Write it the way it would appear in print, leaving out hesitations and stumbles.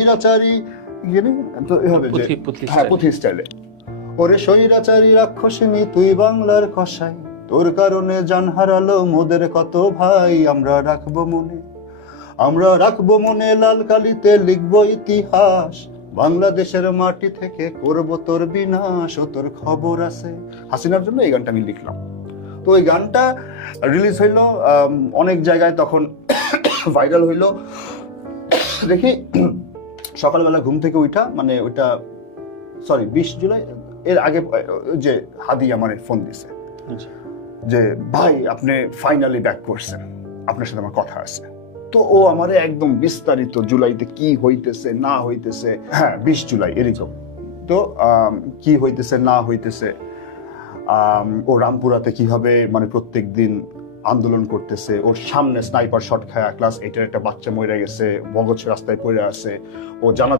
স্বৈরাচারী তো এভাবে যে হ্যাঁ পুঁথি স্টাইলে, ওরে স্বৈরাচারী রাক্ষসিনী তুই বাংলার কসাই, তোর কারণে জান হারালো মোদের কত ভাই, আমরা রাখবো মনে লাল কালিতে লিখবো ইতিহাস, বাংলাদেশের মাটি থেকে করবো তোর বিনাশ, ও তোর খবর আছে। হাসিনার জন্য এই গানটা আমি লিখলাম। তো ওই গানটা রিলিজ হইলো অনেক জায়গায়, তখন ভাইরাল হইলো। দেখি সকালবেলা ঘুম থেকে উঠা, মানে ওইটা 20 জুলাই এর আগে যে হাদি আমার ফোন দিছে যে ভাই আপনি ফাইনালি ব্যাক করছেন, আপনার সাথে আমার কথা আছে। তো ও আমারে একদম বিস্তারিত জুলাইতে কি হইতেছে না হইতেছে, হ্যাঁ 20 জুলাই এরকম, তো কি হইতেছে না হইতেছে, ও রামপুরাতে কিভাবে মানে প্রত্যেক দিন আন্দোলন করতেছে, ওর সামনে স্নাইপার শট খায়া ক্লাস 8 এর একটা বাচ্চা মরে গেছে, বগছ রাস্তায় পড়ে আছে, ও জানা